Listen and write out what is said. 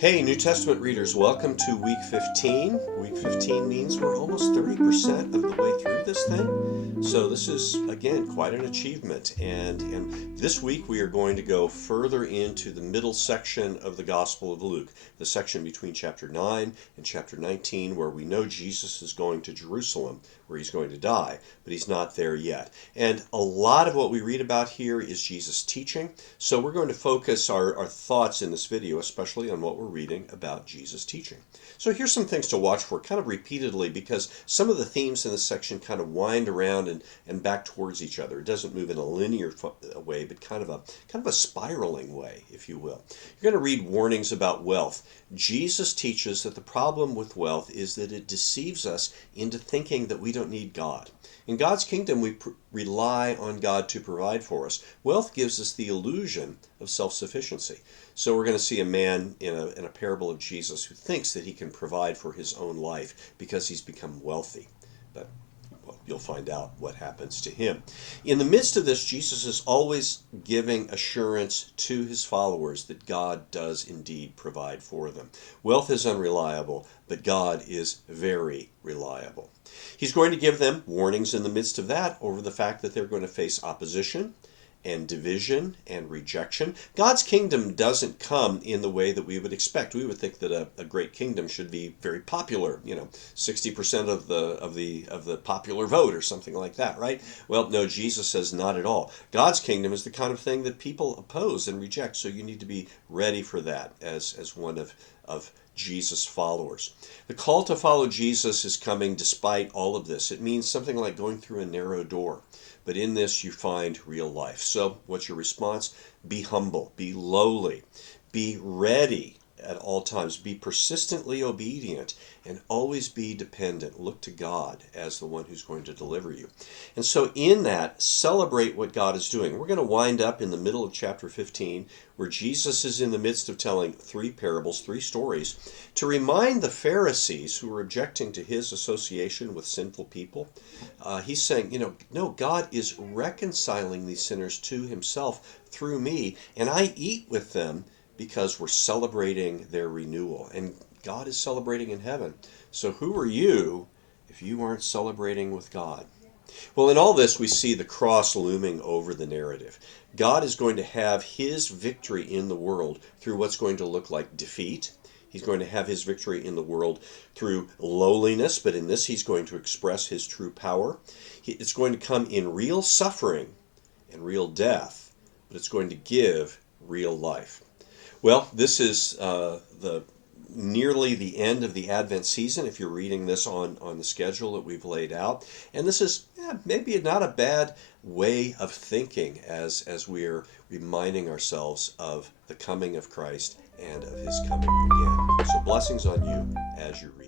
Hey, New Testament readers, welcome to week 15. Week 15 means we're almost 30% of the way through this thing. So, this is, again, quite an achievement. And this week we are going to go further into the middle section of the Gospel of Luke, the section between chapter 9 and chapter 19, where we know Jesus is going to Jerusalem, where he's going to die, but he's not there yet. And a lot of what we read about here is Jesus' teaching. So, we're going to focus our thoughts in this video, especially on what we're reading about Jesus' teaching. So here's some things to watch for kind of repeatedly, because some of the themes in this section kind of wind around and back towards each other. It doesn't move in a linear way, but kind of a spiraling way, if you will. You're going to read warnings about wealth. Jesus teaches that the problem with wealth is that it deceives us into thinking that we don't need God. In God's kingdom, we rely on God to provide for us. Wealth gives us the illusion of self-sufficiency. So we're going to see a man in a parable of Jesus who thinks that he can provide for his own life because he's become wealthy. But you'll find out what happens to him. In the midst of this, Jesus is always giving assurance to his followers that God does indeed provide for them. Wealth is unreliable, but God is very reliable. He's going to give them warnings in the midst of that over the fact that they're going to face opposition and division and rejection. God's kingdom doesn't come in the way that we would expect. We would think that a great kingdom should be very popular, 60% of the popular vote or something like that, right? Well, no, Jesus says not at all. God's kingdom is the kind of thing that people oppose and reject, so you need to be ready for that as one of Jesus' followers. The call to follow Jesus is coming despite all of this. It means something like going through a narrow door. But in this, you find real life. So, what's your response? Be humble, be lowly, be ready at all times, be persistently obedient, and always be dependent. Look to God as the one who's going to deliver you. And so, in that, celebrate what God is doing. We're going to wind up in the middle of chapter 15, where Jesus is in the midst of telling three parables, three stories, to remind the Pharisees who were objecting to his association with sinful people. He's saying, no, God is reconciling these sinners to himself through me, and I eat with them because we're celebrating their renewal. And God is celebrating in heaven. So who are you if you aren't celebrating with God? Well, in all this, we see the cross looming over the narrative. God is going to have his victory in the world through what's going to look like defeat. He's going to have his victory in the world through lowliness, but in this he's going to express his true power. It's going to come in real suffering and real death, but it's going to give real life. Well, this is nearly the end of the Advent season if you're reading this on the schedule that we've laid out. And this is maybe not a bad way of thinking as we're reminding ourselves of the coming of Christ and of his coming again. So blessings on you as you read.